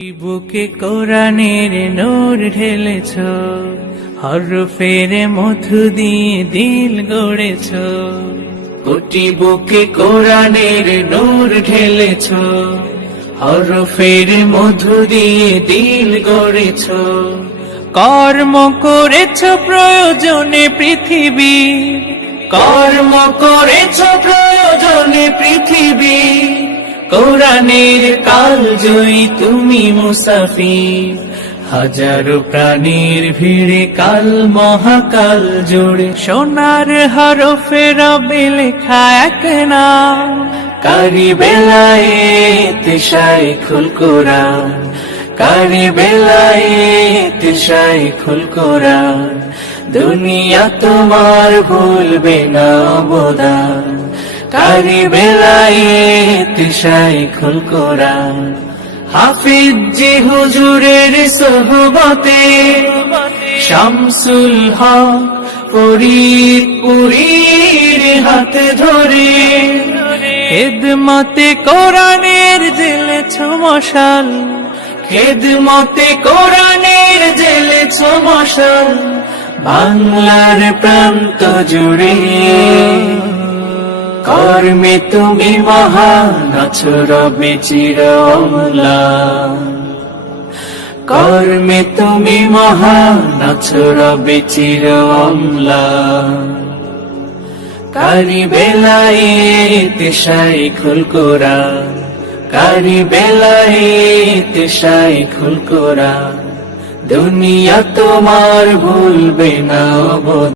বুকে কোরআনের নূর ঢেলেছ, হরফের মধু দিয়ে দিল গড়েছ। কোটি বুকে কোরআনের নূর ঢেলেছ, হরফের মধু দিয়ে দিল গড়েছ। কর্ম করেছ প্রয়োজনে পৃথিবী, কর্ম করেছ প্রয়োজনে পৃথিবী। কোরআনের কালজয়ী তুমি মুসাফির, হাজারো প্রাণীর ভিড়ে কাল মহাকাল জুড়ে। সোনার হরফে রবে লেখা এক নাম, কারি বেলায়েত শাইখুল কোরআন, কারি বেলায়েত শাইখুল কোরআন। দুনিয়া তোমার ভুলবে না অবদান, কারি বেলায়েত শাইখুল কোরআন। হাফিজ জি হুজুরের সোহবতে, শামসুল হক ফরিদপুরীর হাত ধরে। খেদমতে কোরআনের জ্বেলেছ মশাল, খেদমতে কোরআনের জ্বেলেছ মশাল। বাংলার প্রান্ত জুড়ে কর্মে তুমি মহান, আছো রবে চির অম্লান। কর্মে তুমি মহান, আছো রবে চির অম্লান। কারি বেলায়েত শাইখুল কোরআন, কারি বেলায়েত শাইখুল কোরআন। দুনিয়া তোমার ভুলবে না অবদান।